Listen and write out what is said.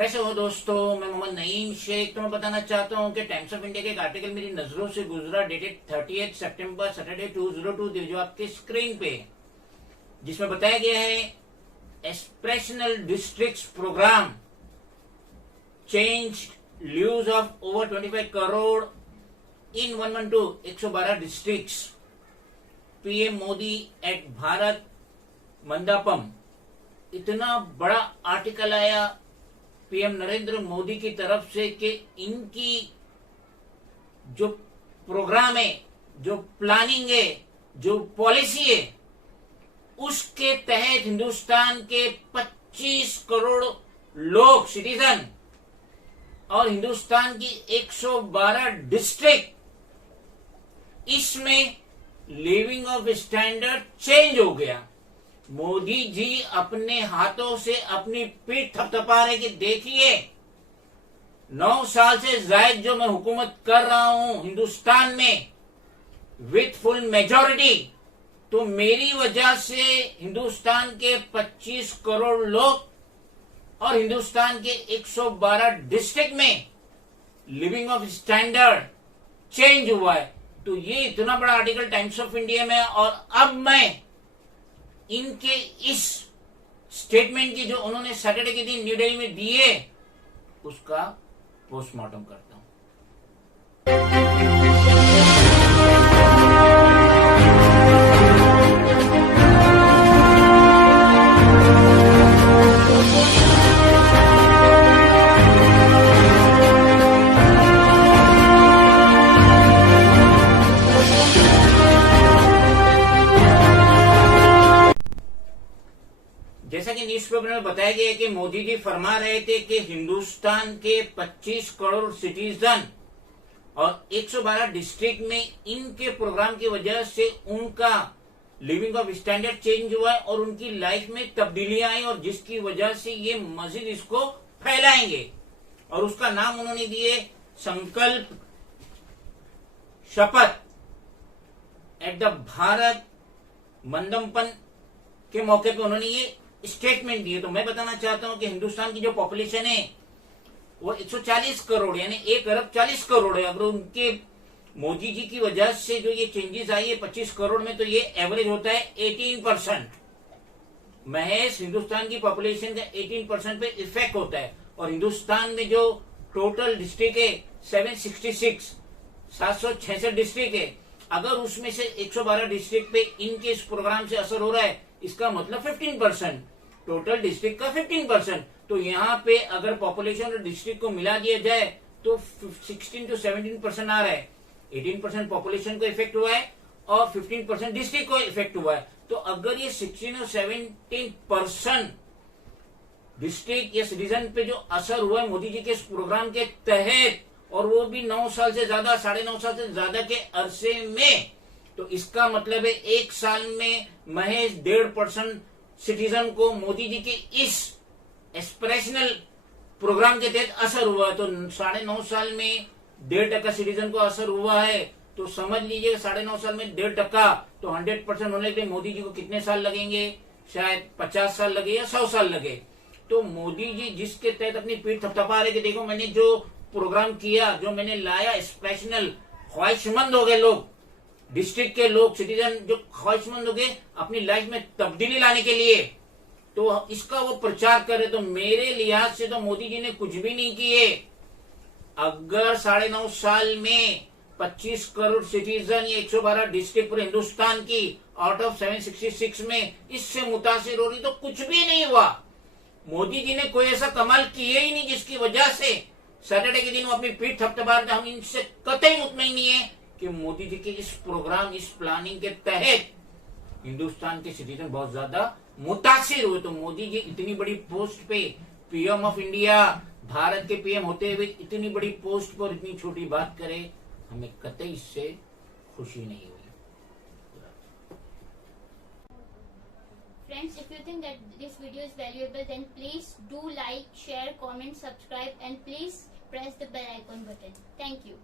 कैसे हो दोस्तों, मैं मोहम्मद नईम शेख। तो मैं बताना चाहता हूँ कि टाइम्स ऑफ इंडिया के एक आर्टिकल मेरी नजरों से गुजरा, डेटेड 30 सितंबर सैटरडे 2002, जो आपके स्क्रीन पे, जिसमें बताया गया है aspirational districts programme change lives of over 25 crore in 112 districts. PM Modi at Bharat Mandapam. इतना बड़ा आर्टिकल आया पीएम नरेंद्र मोदी की तरफ से कि इनकी जो प्रोग्राम है, जो प्लानिंग है, जो पॉलिसी है, उसके तहत हिंदुस्तान के 25 करोड़ लोग, सिटीजन, और हिंदुस्तान की 112 डिस्ट्रिक्ट, इसमें लिविंग ऑफ स्टैंडर्ड चेंज हो गया। मोदी जी अपने हाथों से अपनी पीठ थपथपा रहे कि देखिए 9 साल से जायद जो मैं हुकूमत कर रहा हूं हिंदुस्तान में विथ फुल मेजॉरिटी, तो मेरी वजह से हिंदुस्तान के 25 करोड़ लोग और हिंदुस्तान के 112 डिस्ट्रिक्ट में लिविंग ऑफ स्टैंडर्ड चेंज हुआ है। तो ये इतना बड़ा आर्टिकल टाइम्स ऑफ इंडिया में, और अब मैं इनके इस स्टेटमेंट की जो उन्होंने सैटरडे के दिन न्यू दिल्ली में दिए, उसका पोस्टमार्टम करता हूं। जैसा कि न्यूज़पेपर में बताया गया है कि मोदी जी फरमा रहे थे कि हिंदुस्तान के 25 करोड़ सिटीजन और 112 डिस्ट्रिक्ट में इनके प्रोग्राम की वजह से उनका लिविंग ऑफ स्टैंडर्ड चेंज हुआ है और उनकी लाइफ में तब्दीलियां आई, और जिसकी वजह से ये मजीद इसको फैलाएंगे। और उसका नाम उन्होंने दिए संकल्प शपथ एट द भारत मंडपम के मौके पे उन्होंने ये स्टेटमेंट दिए। तो मैं बताना चाहता हूं कि हिंदुस्तान की जो पॉपुलेशन है वो 140 करोड़ यानी 1 अरब 40 करोड़ है। अगर उनके मोदी जी की वजह से जो ये चेंजेस आई है 25 करोड़ में, तो ये एवरेज होता है 18%। महज हिंदुस्तान की पॉपुलेशन का 18% पे इफेक्ट होता है। और हिंदुस्तान में जो टोटल डिस्ट्रिक्ट है 766 डिस्ट्रिक्ट है, अगर उसमें से 112 डिस्ट्रिक्ट पे इनके इस प्रोग्राम से असर हो रहा है, इसका मतलब 15%, टोटल डिस्ट्रिक्ट का 15%। तो यहाँ पे अगर पॉपुलेशन और डिस्ट्रिक्ट को मिला दिया जाए तो 16 to 17% आ रहा है। 18% पॉपुलेशन को इफेक्ट हुआ है और 15% डिस्ट्रिक्ट को इफेक्ट हुआ है। तो अगर ये 16 और 17% डिस्ट्रिक्ट या सिटीजन पे जो असर हुआ है मोदी जी के इस प्रोग्राम के तहत, और वो भी 9 साल से ज्यादा, 9.5 साल से ज्यादा के अरसे में, तो इसका मतलब है 1 साल में महज 1.5% सिटीजन को मोदी जी के इस एस्पिरेशनल प्रोग्राम के तहत असर हुआ है। तो 9.5 साल में 1.5% सिटीजन को असर हुआ है, तो समझ लीजिए 9.5 साल में 1.5%, तो 100% होने के लिए मोदी जी को कितने साल लगेंगे? शायद 50 साल लगे या 100 साल लगे। तो मोदी जी जिसके तहत अपनी पीठ थपथपा रहे कि देखो मैंने जो प्रोग्राम किया, जो मैंने लाया, स्पेशल ख्वाहिशमंद हो गए लोग, डिस्ट्रिक्ट के लोग, सिटीजन जो ख्वाहिशमंद हो गए अपनी लाइफ में तब्दीली लाने के लिए, तो इसका वो प्रचार कर रहे। तो मेरे लिहाज से तो मोदी जी ने कुछ भी नहीं किए। अगर 9.5 साल में 25 करोड़ सिटीजन या 112 डिस्ट्रिक्ट पूरे हिंदुस्तान की आउट ऑफ 766 में इससे मुतासिर हो रही, तो कुछ भी नहीं हुआ। मोदी जी ने कोई ऐसा कमाल किया ही नहीं जिसकी वजह से सैटरडे के दिन वो अपनी पीठ थपथपा रहे। हम इनसे कतई मुतमईन नहीं है कि मोदी जी के इस प्रोग्राम, इस प्लानिंग के तहत हिंदुस्तान के सिटीजन बहुत ज्यादा मुतासिर हुए। तो मोदी जी इतनी बड़ी पोस्ट पे, पीएम ऑफ इंडिया, भारत के पीएम होते हुए इतनी बड़ी पोस्ट पर इतनी छोटी बात करे, हमें कतई इससे खुशी नहीं हुई। Friends, if you think that this video is valuable, then please do like, share, comment, subscribe, and please press the bell icon button. Thank you.